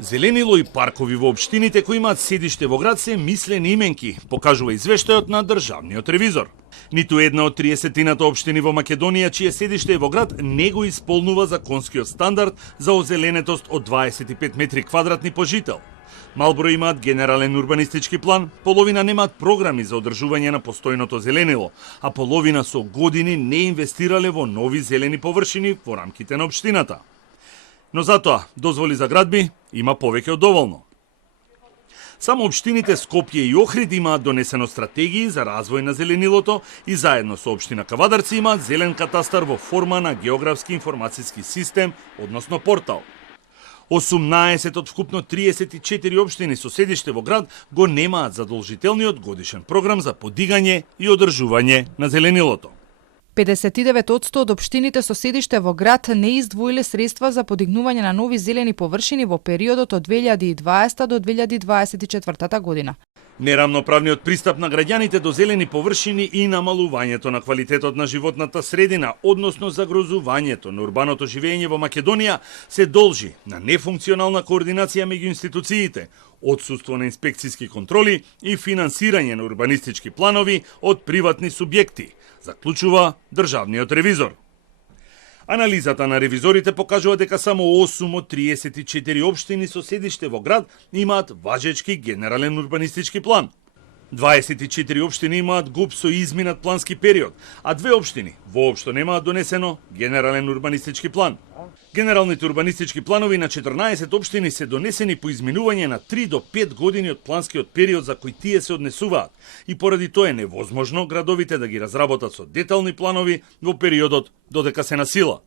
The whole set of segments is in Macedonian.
Зеленило и паркови во општините кои имаат седиште во град се мислени именки, покажува извештајот на државниот ревизор. Ниту една од 30-тината општини во Македонија чие седиште е во град не го исполнува законскиот стандард за озеленетост од 25 метри квадратни по жител. Малброј имаат генерален урбанистички план, половина немаат програми за одржување на постојното зеленило, а половина со години не инвестирале во нови зелени површини во рамките на општината. Но затоа, дозволи за градби има повеќе од доволно. Само општините Скопје и Охрид имаат донесено стратегии за развој на зеленилото и заедно со општина Кавадарци имаат зелен катастар во форма на географски информацијски систем, односно портал. 18 од вкупно 34 општини со седиште во град го немаат задолжителниот годишен програм за подигање и одржување на зеленилото. 59% од општините со седиште во град не издвоиле средства за подигнување на нови зелени површини во периодот од 2020 до 2024 година. Нерамноправниот пристап на граѓаните до зелени површини и намалувањето на квалитетот на животната средина, односно загрозувањето на урбаното живење во Македонија, се должи на нефункционална координација меѓу институциите, отсуство на инспекцијски контроли и финансирање на урбанистички планови од приватни субјекти, заклучува државниот ревизор. Анализата на ревизорите покажува дека само 8 од 34 општини со седиште во град имаат важечки генерален урбанистички план. 24 општини имаат ГУП со изминат плански период, а 2 општини воопшто немаат донесено генерален урбанистички план. Генералните урбанистички планови на 14 општини се донесени по изминување на 3 до 5 години од планскиот период за кој тие се однесуваат и поради тоа е невозможно градовите да ги разработат со детални планови во периодот додека се на сила.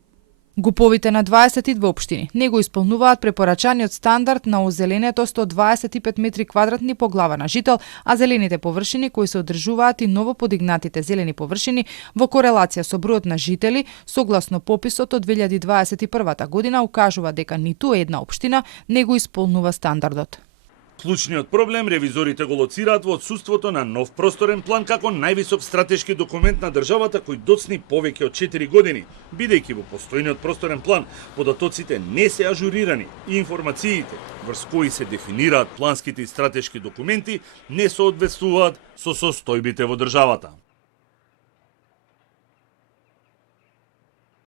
ГУПовите на 22 општини не го исполнуваат препорачаниот стандард на озеленетост од 25 метри квадратни по глава на жител, а зелените површини кои се одржуваат и ново подигнатите зелени површини во корелација со бројот на жители, согласно пописот од 2021 година, укажува дека ниту една општина не го исполнува стандардот. Клучниот проблем ревизорите го лоцираат во отсуството на нов просторен план како највисок стратешки документ на државата кој доцни повеќе од 4 години, бидејќи во постојниот просторен план податоците не се ажурирани и информациите врз кои се дефинираат планските и стратешки документи не соодветствуваат со состојбите во државата.